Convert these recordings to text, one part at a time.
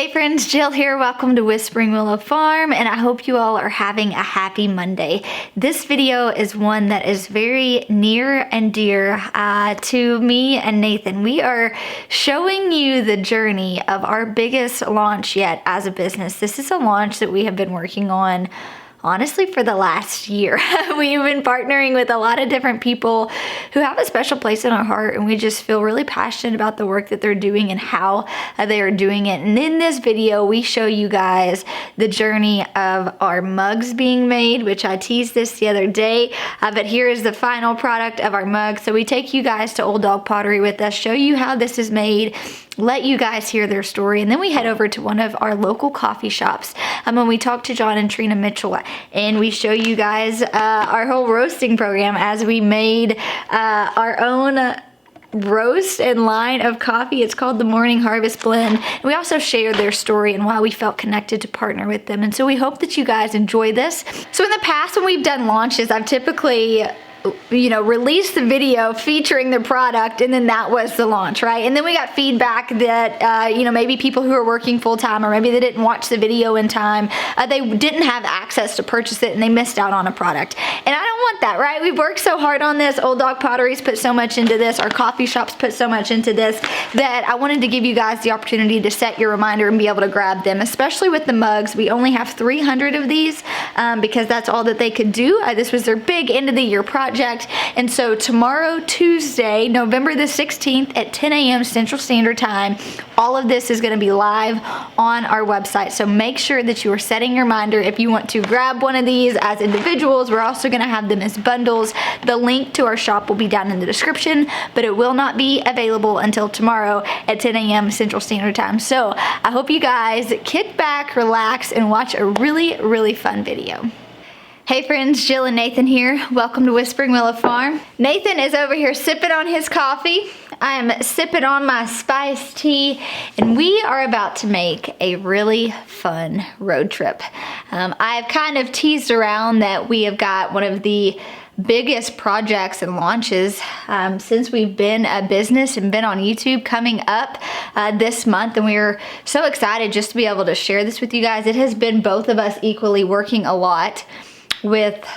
Hey friends, Jill here. Welcome to Whispering Willow Farm, and I hope you all are having a happy Monday. This video is one that is very near and dear to me and Nathan. We are showing you the journey of our biggest launch yet as a business. This is a launch that we have been working on honestly for the last year. We've been partnering with a lot of different people who have a special place in our heart, and we just feel really passionate about the work that they're doing and how they are doing it. And in this video, we show you guys the journey of our mugs being made, which I teased this the other day, but here is the final product of our mug. So we take you guys to Old Dog Pottery with us, show you how this is made, let you guys hear their story, and then we head over to one of our local coffee shops when we talk to John and Trina Mitchell, and we show you guys our whole roasting program as we made our own roast and line of coffee. It's called the Morning Harvest Blend. And we also shared their story and why we felt connected to partner with them. And so we hope that you guys enjoy this. So in the past, when we've done launches, I've typically released the video featuring the product, and then that was the launch, right? And then we got feedback that, maybe people who are working full-time, or maybe they didn't watch the video in time, they didn't have access to purchase it and they missed out on a product. And I don't want that, right? We've worked so hard on this. Old Dog Pottery's put so much into this. Our coffee shops put so much into this that I wanted to give you guys the opportunity to set your reminder and be able to grab them, especially with the mugs. We only have 300 of these because that's all that they could do. This was their big end of the year project. And so tomorrow, Tuesday, November the 16th at 10 a.m. Central Standard Time, all of this is going to be live on our website. So make sure that you are setting your reminder if you want to grab one of these as individuals. We're also going to have them as bundles. The link to our shop will be down in the description, but it will not be available until tomorrow at 10 a.m. Central Standard Time. So I hope you guys kick back, relax, and watch a really, really fun video. Hey friends, Jill and Nathan here. Welcome to Whispering Willow Farm. Nathan is over here sipping on his coffee. I am sipping on my spiced tea, and we are about to make a really fun road trip. I've kind of teased around that we have got one of the biggest projects and launches since we've been a business and been on YouTube coming up this month, and we are so excited just to be able to share this with you guys. It has been both of us equally working a lot with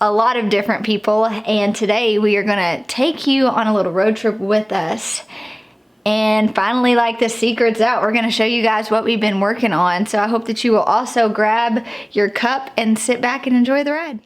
a lot of different people, and today we are gonna take you on a little road trip with us. And finally, like, the secret's out. We're gonna show you guys what we've been working on. So I hope that you will also grab your cup and sit back and enjoy the ride.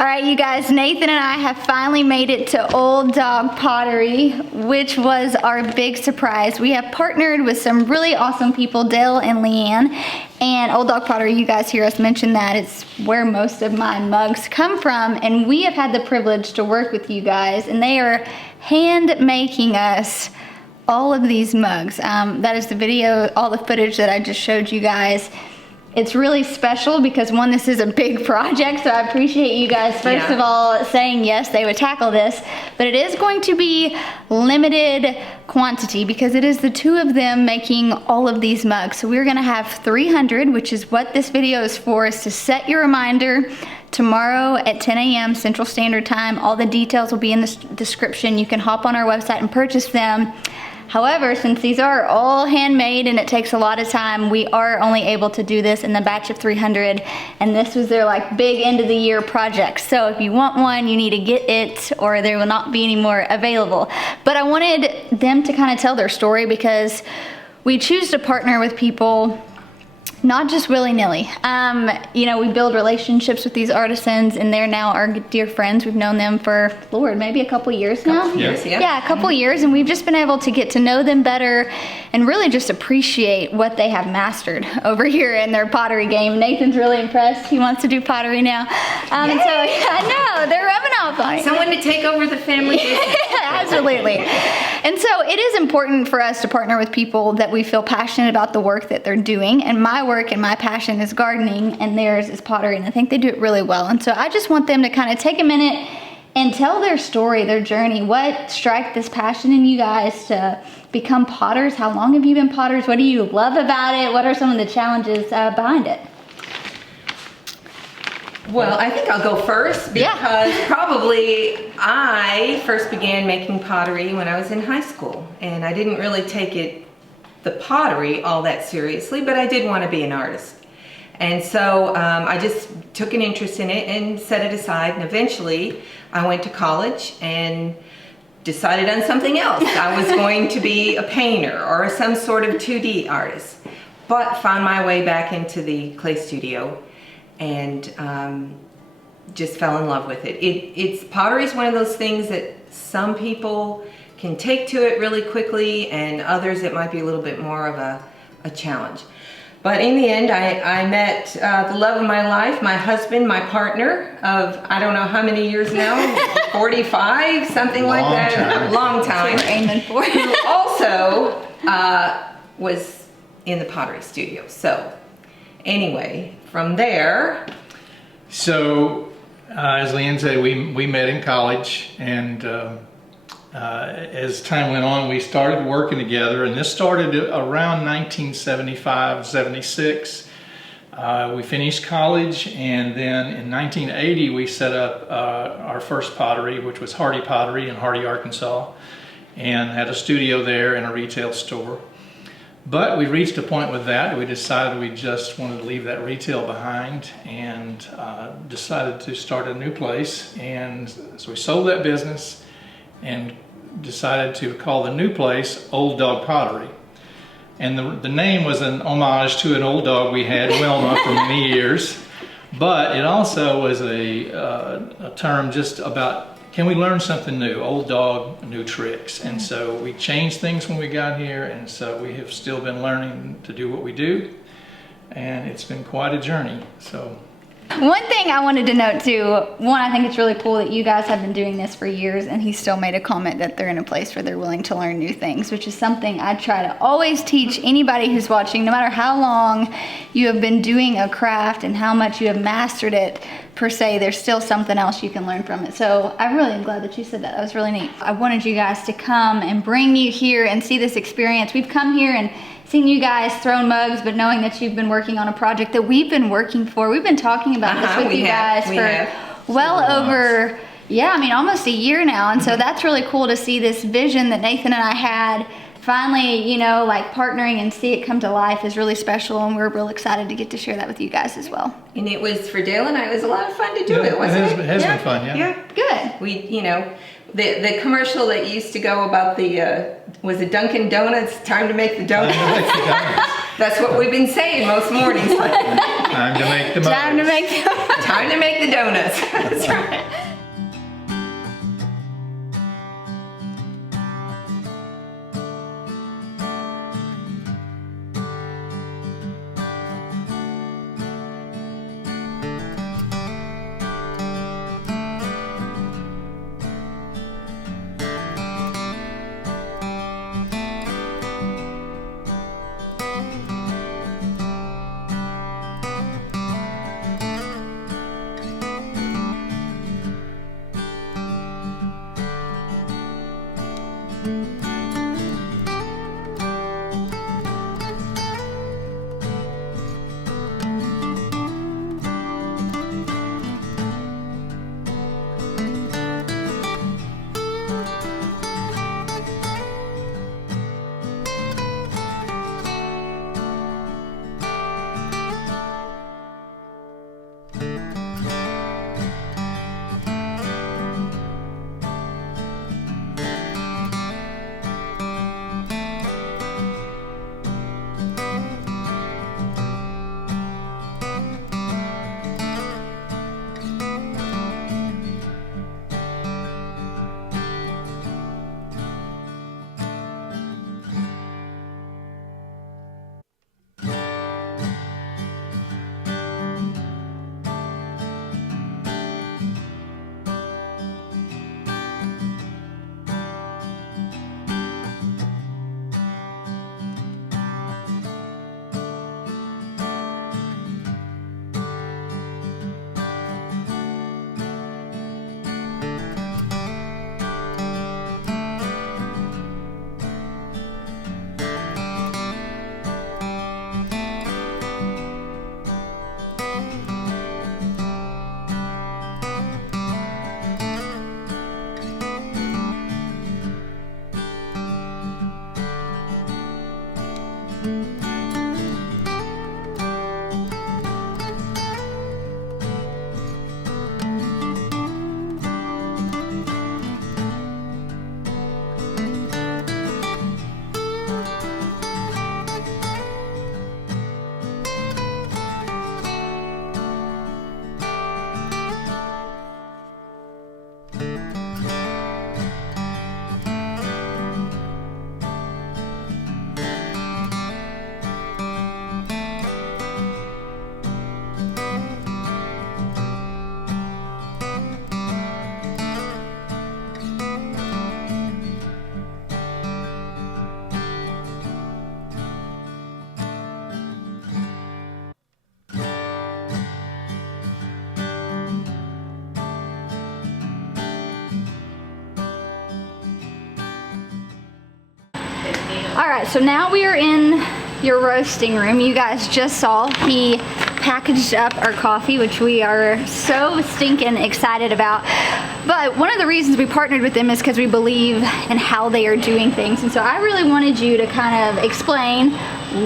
All right, you guys, Nathan and I have finally made it to Old Dog Pottery, which was our big surprise. We have partnered with some really awesome people, Dale and Leanne, and Old Dog Pottery, you guys hear us mention that. It's where most of my mugs come from, and we have had the privilege to work with you guys, and they are hand making us all of these mugs. That is the video, all the footage that I just showed you guys. It's really special because one, this is a big project, so I appreciate you guys first of all saying yes, they would tackle this, but it is going to be limited quantity because it is the two of them making all of these mugs. So we're gonna have 300, which is what this video is for, is to set your reminder tomorrow at 10 a.m. Central Standard Time. All the details will be in the description. You can hop on our website and purchase them. However, since these are all handmade and it takes a lot of time, we are only able to do this in the batch of 300, and this was their like big end of the year project. So if you want one, you need to get it or there will not be any more available. But I wanted them to kind of tell their story because we choose to partner with people not just willy-nilly. You know, we build relationships with these artisans and they're now our dear friends. We've known them for, Lord, maybe a couple years now? Yeah, a couple years, and we've just been able to get to know them better and really just appreciate what they have mastered over here in their pottery game. Nathan's really impressed. He wants to do pottery now. So I know, they're rubbing off on it. Someone to take over the family business. Absolutely. And so it is important for us to partner with people that we feel passionate about the work that they're doing, and my work and my passion is gardening and theirs is pottery, and I think they do it really well. And so I just want them to kind of take a minute and tell their story, their journey. What struck this passion in you guys to become potters? How long have you been potters? What do you love about it? What are some of the challenges behind it? Well, I think I'll go first because probably I first began making pottery when I was in high school, and I didn't really take the pottery all that seriously, but I did want to be an artist. And so I just took an interest in it and set it aside, and eventually I went to college and decided on something else. I was going to be a painter or some sort of 2D artist, but found my way back into the clay studio and just fell in love with it. Pottery is one of those things that some people can take to it really quickly, and others it might be a little bit more of a challenge. But in the end, I met the love of my life, my husband, my partner of I don't know how many years now, 45, something like that. Long time. That's what we're aiming for. Who also was in the pottery studio. So anyway, from there. So as Leanne said, we met in college, and as time went on, we started working together, and this started around 1975, 76. We finished college, and then in 1980 we set up our first pottery, which was Hardy Pottery in Hardy, Arkansas, and had a studio there and a retail store. But we reached a point with that, we decided we just wanted to leave that retail behind, and decided to start a new place. And so we sold that business and decided to call the new place Old Dog Pottery. And the name was an homage to an old dog we had, Wilma, for many years. But it also was a term just about, can we learn something new? Old dog, new tricks. And so we changed things when we got here, and so we have still been learning to do what we do. And it's been quite a journey. So. One thing I wanted to note too, one, I think it's really cool that you guys have been doing this for years, and he still made a comment that they're in a place where they're willing to learn new things, which is something I try to always teach anybody who's watching, no matter how long you have been doing a craft and how much you have mastered it per se, there's still something else you can learn from it. So I really am glad that you said that. That was really neat. I wanted you guys to come and bring you here and see this experience. We've come here and seen you guys throwing mugs, but knowing that you've been working on a project that we've been working for. We've been talking about this with you guys for well over, I mean, almost a year now. And so that's really cool to see this vision that Nathan and I had finally, you know, like partnering and see it come to life is really special, and we're real excited to get to share that with you guys as well. And it was, for Dale and I, it was a lot of fun to do it, wasn't it? It has been fun, Yeah, good. We, you know, the commercial that used to go about the, was it Dunkin' Donuts, time to make the donuts? That's what we've been saying most mornings. Time to make the Time to make them. Time to make the donuts. That's right. All right, so now we are in your roasting room. You guys just saw he packaged up our coffee, which we are so stinking excited about. But one of the reasons we partnered with them is because we believe in how they are doing things. And so I really wanted you to kind of explain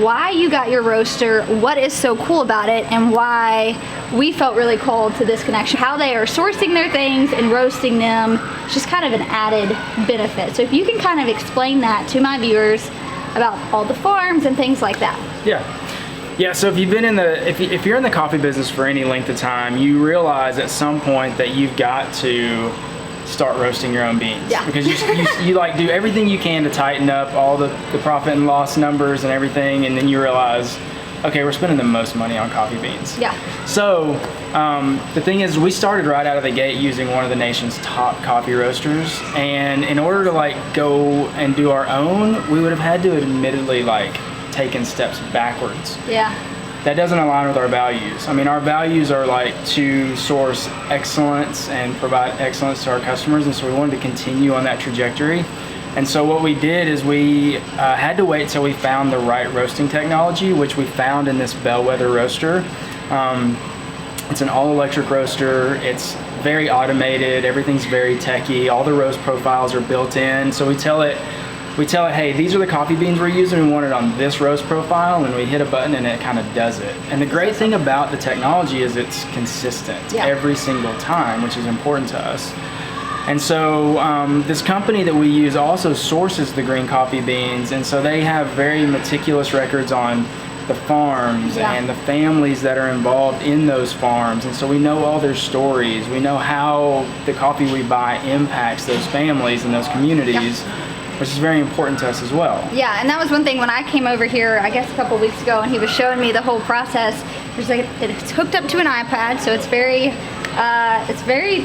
why you got your roaster, what is so cool about it, and why we felt really called to this connection. How they are sourcing their things and roasting them, just kind of an added benefit. So if you can kind of explain that to my viewers about all the farms and things like that. Yeah, so if you've been in the, if you're in the coffee business for any length of time, you realize at some point that you've got to start roasting your own beans. Yeah. Because you like do everything you can to tighten up all the profit and loss numbers and everything, and then you realize, okay, we're spending the most money on coffee beans. Yeah. So the thing is, we started right out of the gate using one of the nation's top coffee roasters, and in order to like go and do our own, we would have had to admittedly like taken steps backwards. Yeah. That doesn't align with our values. I mean, our values are like to source excellence and provide excellence to our customers, and so we wanted to continue on that trajectory. And so what we did is we had to wait till we found the right roasting technology, which we found in this Bellwether roaster. It's an all-electric roaster. It's very automated. Everything's very techy. All the roast profiles are built in. So we tell it, hey, these are the coffee beans we're using. We want it on this roast profile, and we hit a button and it kind of does it. And the great thing about the technology is it's consistent every single time, which is important to us. And so this company that we use also sources the green coffee beans, and so they have very meticulous records on the farms and the families that are involved in those farms. And so we know all their stories. We know how the coffee we buy impacts those families and those communities, which is very important to us as well. Yeah, and that was one thing when I came over here, I guess a couple weeks ago, and he was showing me the whole process. There's like, it's hooked up to an iPad, so it's very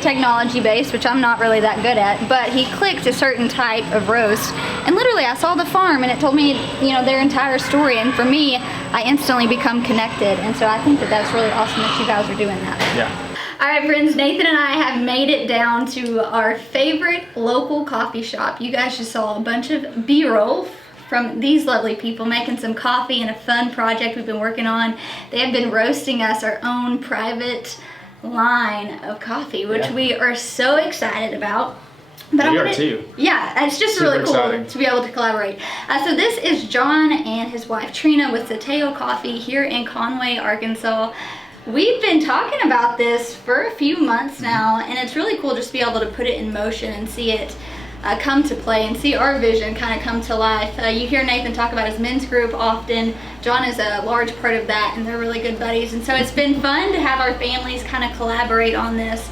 technology based, which I'm not really that good at, but he clicked a certain type of roast, and literally I saw the farm and it told me, you know, their entire story, and for me, I instantly become connected, and so I think that that's really awesome that you guys are doing that. Yeah. All right, friends, Nathan and I have made it down to our favorite local coffee shop. You guys just saw a bunch of B-roll from these lovely people making some coffee and a fun project we've been working on. They have been roasting us our own private line of coffee, which we are so excited about. But we are too. Yeah, it's just Super really cool exciting to be able to collaborate. So this is John and his wife Trina with Zeteo Coffee here in Conway, Arkansas. We've been talking about this for a few months now, and it's really cool just to be able to put it in motion and see it come to play and see our vision kind of come to life. You hear Nathan talk about his men's group often. John is a large part of that, and they're really good buddies, and so it's been fun to have our families kind of collaborate on this.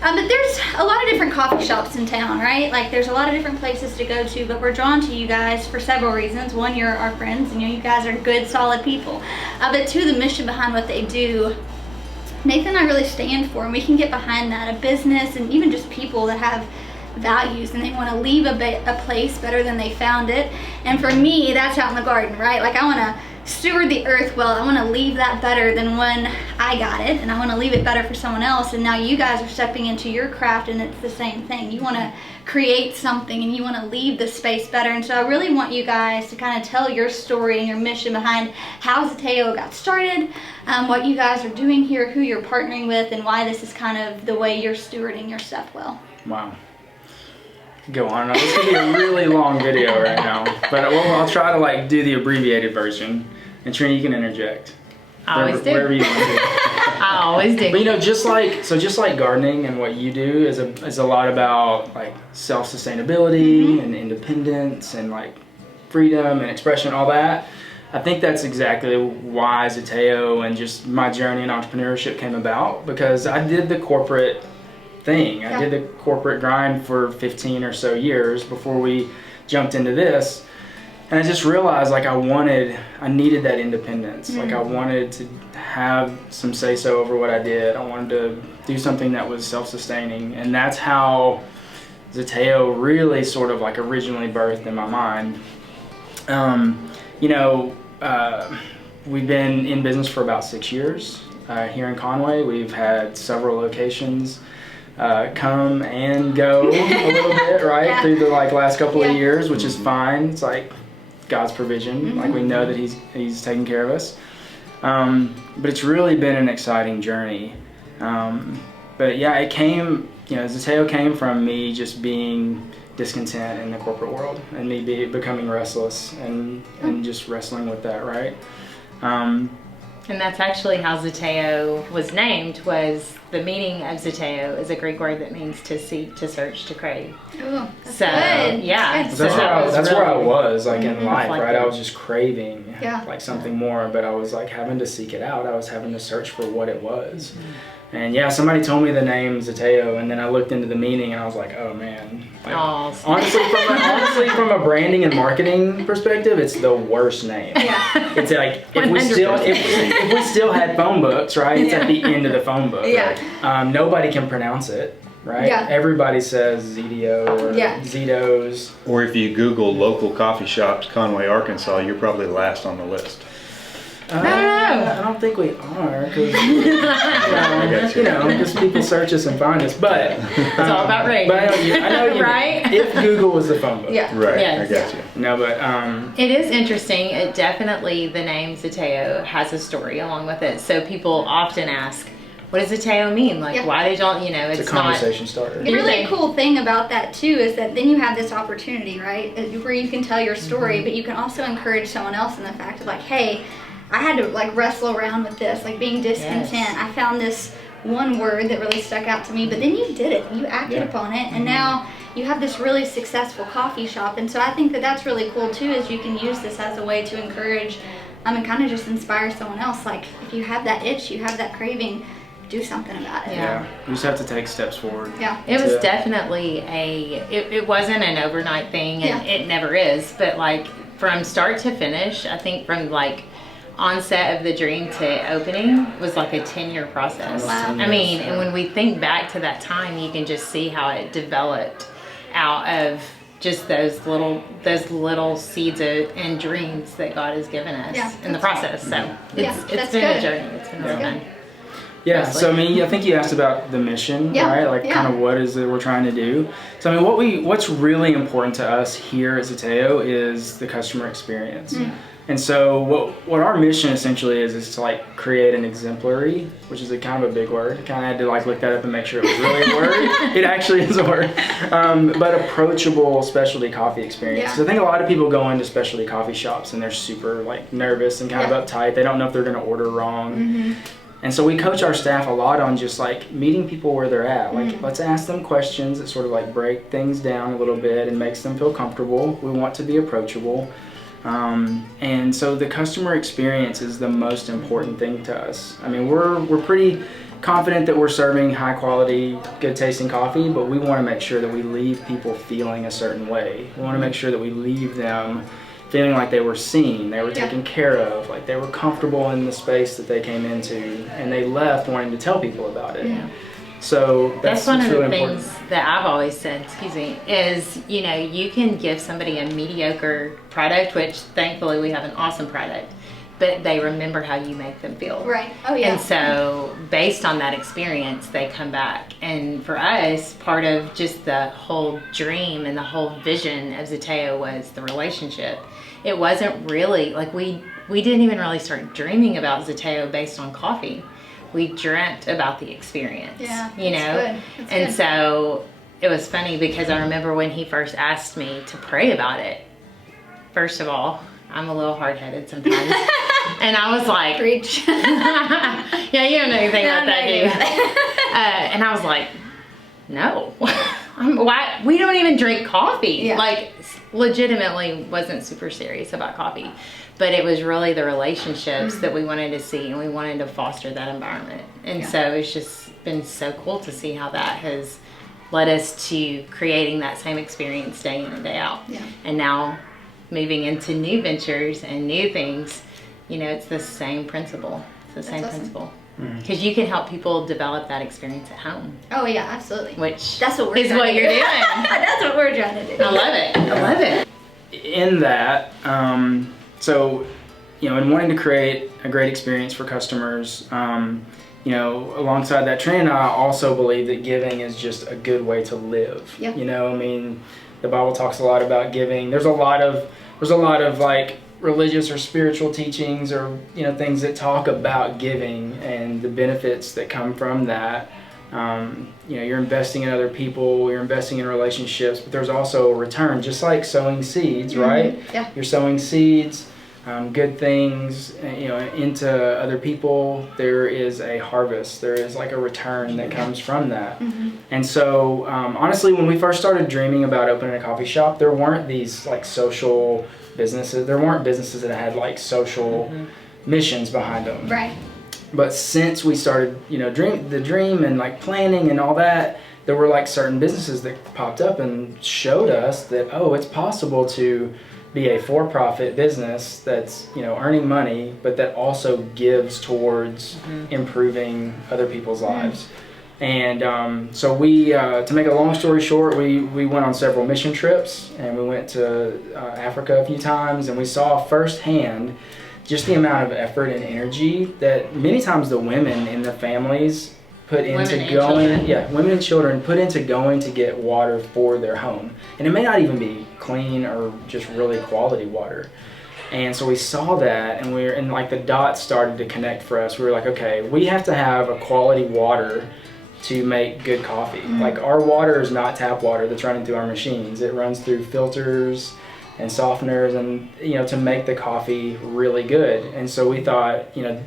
But there's a lot of different coffee shops in town, right? Like there's a lot of different places to go to, but we're drawn to you guys for several reasons. One, you're our friends, and you guys are good, solid people. But two, the mission behind what they do, Nathan and I really stand for, and we can get behind that. A business and even just people that have values and they want to leave a place better than they found it. And for me, that's out in the garden, right? Like I want to steward the earth well. I want to leave that better than when I got it, and I want to leave it better for someone else. And now you guys are stepping into your craft, and it's the same thing. You want to create something and you want to leave the space better. And so I really want you guys to kind of tell your story and your mission behind how Zeteo got started, what you guys are doing here, who you're partnering with, and why this is kind of the way you're stewarding your stuff well. Wow. Go on. This could be a really long video right now, but I'll try to like do the abbreviated version. And Trina, you can interject. I always do. Wherever you want to. I always do. But you know, just like gardening and what you do is a lot about like self-sustainability and independence and like freedom and expression, all that. I think that's exactly why Zeteo and just my journey in entrepreneurship came about, because I did the corporate thing. I did the corporate grind for 15 or so years before we jumped into this. And I just realized like I needed that independence. Like I wanted to have some say-so over what I did. I wanted to do something that was self-sustaining. And that's how Zeteo really sort of like originally birthed in my mind. You know, we've been in business for about 6 years here in Conway. We've had several locations come and go a little bit, right? Through the like last couple of years, which is fine. It's like God's provision. Like we know that he's taking care of us. But it's really been an exciting journey. But yeah, it came, you know, Zeteo came from me just being discontent in the corporate world and me becoming restless and just wrestling with that, right? And that's actually how Zeteo was named. Was the meaning of Zeteo is a Greek word that means to seek, to search, to crave. Oh, that's so good. yeah, That's so that's where I was like in life, reflective. right? I was just craving Yeah. like something more, but I was like having to seek it out. I was having to search for what it was. And yeah, somebody told me the name Zeteo, and then I looked into the meaning, and I was like, oh man. Like, honestly, from a branding and marketing perspective, it's the worst name. Yeah. It's like if we still had phone books, right? It's at the end of the phone book. Yeah. Nobody can pronounce it, right? Yeah. Everybody says Zeteo or Zetos. Or if you Google local coffee shops, Conway, Arkansas, you're probably last on the list. I don't think we are, because because people search us and find us. But it's all about rating. But I know you right? If Google was the phone book, Right. Yes. I got you. No, but it is interesting. It definitely, the name Zeteo has a story along with it. So people often ask, what does Zeteo mean? Like, why did y'all, it's a conversation starter. The really cool thing about that too is that then you have this opportunity, right, where you can tell your story, but you can also encourage someone else in the fact of like, hey, I had to like wrestle around with this, like being discontent. Yes. I found this one word that really stuck out to me, but then you did it. You acted upon it, and now you have this really successful coffee shop. And so I think that that's really cool too, is you can use this as a way to encourage and kind of just inspire someone else. Like, if you have that itch, you have that craving, do something about it. Yeah. You just have to take steps forward. Yeah. It was definitely it wasn't an overnight thing, and it never is, but like from start to finish, I think from like onset of the dream to opening was like a 10-year process. Wow. I mean, and when we think back to that time, you can just see how it developed out of just those little seeds and dreams that God has given us in the process. So it's been a journey. It's been really fun. Yeah, so I mean, I think you asked about the mission, right? Like kind of what is it we're trying to do. So I mean, what's really important to us here at Zeteo is the customer experience. And so what our mission essentially is to like create an exemplary, which is a kind of a big word. I kind of had to like look that up and make sure it was really a word. It actually is a word. But approachable specialty coffee experience. So I think a lot of people go into specialty coffee shops and they're super like nervous and kind of uptight. They don't know if they're going to order wrong. And so we coach our staff a lot on just like meeting people where they're at. Like, let's ask them questions that sort of like break things down a little bit and makes them feel comfortable. We want to be approachable. And so the customer experience is the most important thing to us. I mean, we're pretty confident that we're serving high quality, good tasting coffee, but we want to make sure that we leave people feeling a certain way. We want to make sure that we leave them feeling like they were seen, they were taken care of, like they were comfortable in the space that they came into, and they left wanting to tell people about it. So that's one of really the things that I've always said, is, you know, you can give somebody a mediocre product, which thankfully we have an awesome product, but they remember how you make them feel. Right. Oh yeah. And so based on that experience, they come back. And for us, part of just the whole dream and the whole vision of Zeteo was the relationship. It wasn't really, like we didn't even really start dreaming about Zeteo based on coffee. We dreamt about the experience, you know? And so it was funny because I remember when he first asked me to pray about it. First of all, I'm a little hard-headed sometimes. And I was like, preach. Yeah, you don't know anything about that, do you? And I was like, no. Why? We don't even drink coffee. Like, legitimately wasn't super serious about coffee. But it was really the relationships that we wanted to see, and we wanted to foster that environment. And so it's just been so cool to see how that has led us to creating that same experience day in and day out. And now moving into new ventures and new things, you know, it's the same principle. It's the same principle. Because you can help people develop that experience at home. Oh yeah, absolutely. Which that's what we're is what you're doing. That's what we're trying to do. I love it. I love it. In that, so, you know, in wanting to create a great experience for customers, you know, alongside that trend, I also believe that giving is just a good way to live. You know, I mean, the Bible talks a lot about giving. There's a lot of like religious or spiritual teachings or, you know, things that talk about giving and the benefits that come from that. You know, you're investing in other people, you're investing in relationships, but there's also a return, just like sowing seeds, right? You're sowing seeds, good things, you know, into other people. There is a harvest. There is like a return that comes from that. And so, honestly, when we first started dreaming about opening a coffee shop, there weren't these like social businesses. There weren't businesses that had like social missions behind them. Right. But since we started, you know, the dream and like planning and all that, there were like certain businesses that popped up and showed us that, oh, it's possible to be a for-profit business that's, you know, earning money, but that also gives towards improving other people's lives. And so we, to make a long story short, we went on several mission trips, and we went to Africa a few times, and we saw firsthand just the amount of effort and energy that many times the women in the families put into women and children put into going to get water for their home. And it may not even be clean or just really quality water. And so we saw that, and like the dots started to connect for us. We were like, okay, we have to have a quality water to make good coffee. Like, our water is not tap water that's running through our machines. It runs through filters and softeners, and, you know, to make the coffee really good. And so we thought, you know,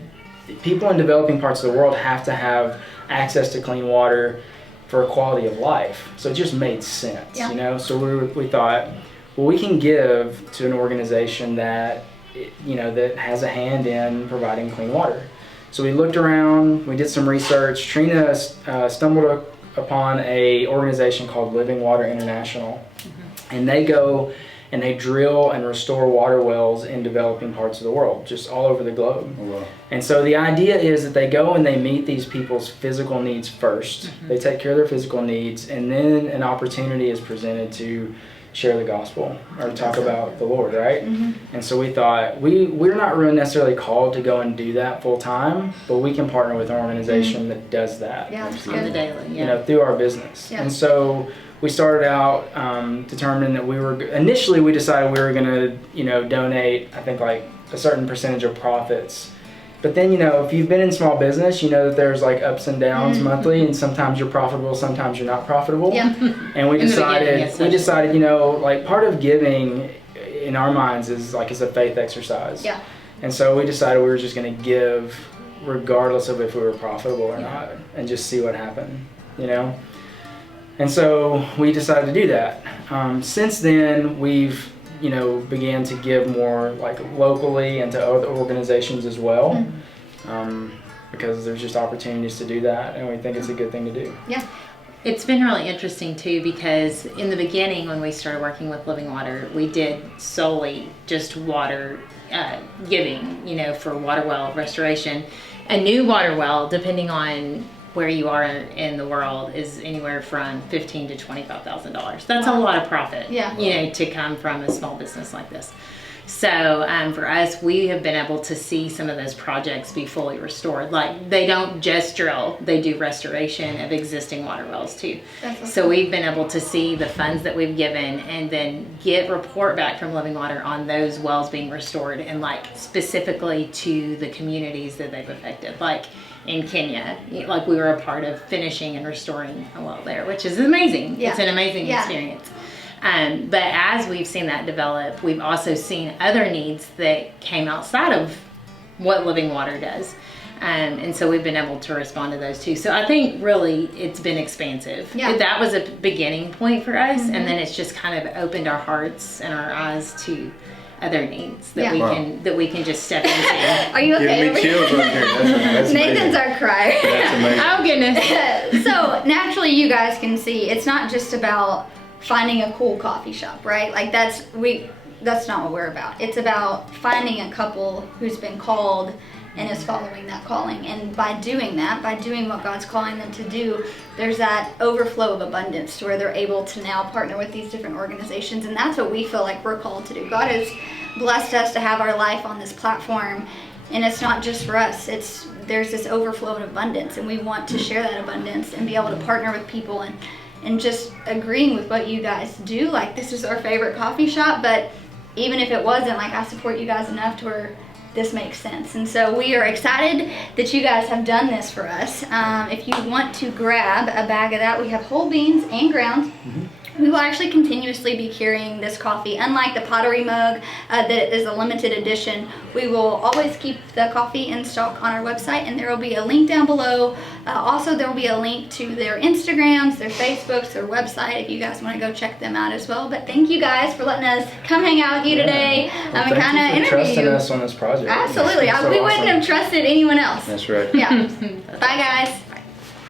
people in developing parts of the world have to have access to clean water for a quality of life. So it just made sense, you know? So we thought, well, we can give to an organization that that has a hand in providing clean water. So we looked around, we did some research. Trina stumbled upon a organization called Living Water International, and they go and they drill and restore water wells in developing parts of the world, just all over the globe. Oh, wow. And so the idea is that they go and they meet these people's physical needs first. They take care of their physical needs, and then an opportunity is presented to share the gospel or talk about the Lord, right? And so we thought, we're not really necessarily called to go and do that full time, but we can partner with an organization that does that. Yeah, that's On the good. daily, Through our business. Yeah. And so we started out determining that initially we decided we were going to, donate, I think like a certain percentage of profits. But then, if you've been in small business, you know that there's like ups and downs monthly, and sometimes you're profitable, sometimes you're not profitable. Yeah. And we In the beginning, decided, like part of giving in our minds is like it's a faith exercise. Yeah. And so we decided we were just going to give regardless of if we were profitable or not, and just see what happened, And so we decided to do that. Since then, we've began to give more like locally and to other organizations as well, because there's just opportunities to do that, and we think it's a good thing to do. Yeah. It's been really interesting too, because in the beginning when we started working with Living Water, we did solely just water giving, for water well restoration. A new water well, depending on where you are in the world, is anywhere from $15,000 to $25,000. That's a lot of profit, to come from a small business like this. So for us, we have been able to see some of those projects be fully restored. Like, they don't just drill, they do restoration of existing water wells too. That's awesome. So we've been able to see the funds that we've given and then get report back from Living Water on those wells being restored, and like specifically to the communities that they've affected. Like in Kenya, like we were a part of finishing and restoring a well there, which is amazing. Yeah. It's an amazing experience. But as we've seen that develop, we've also seen other needs that came outside of what Living Water does. And so we've been able to respond to those too. So I think really it's been expansive. Yeah. That was a beginning point for us. And then it's just kind of opened our hearts and our eyes to other needs that we can just step into. Are you okay? Giving me chills right here. That's Nathan's amazing. our crier. That's amazing. Oh goodness. So naturally, you guys can see it's not just about finding a cool coffee shop, right? Like that's not what we're about. It's about finding a couple who's been called and is following that calling. And by doing that, by doing what God's calling them to do, there's that overflow of abundance to where they're able to now partner with these different organizations. And that's what we feel like we're called to do. God has blessed us to have our life on this platform. And it's not just for us. There's this overflow of abundance, and we want to share that abundance and be able to partner with people and just agreeing with what you guys do. Like, this is our favorite coffee shop, but even if it wasn't, like, I support you guys enough to where this makes sense. And so we are excited that you guys have done this for us. If you want to grab a bag of that, we have whole beans and ground. We will actually continuously be carrying this coffee. Unlike the pottery mug that is a limited edition, we will always keep the coffee in stock on our website, and there will be a link down below. Also, there will be a link to their Instagrams, their Facebooks, their website if you guys want to go check them out as well. But thank you guys for letting us come hang out with you today and kind of interview Trusting you. us on this project. Absolutely. It's so We awesome. wouldn't have trusted anyone else. That's right. Yeah. Bye, guys.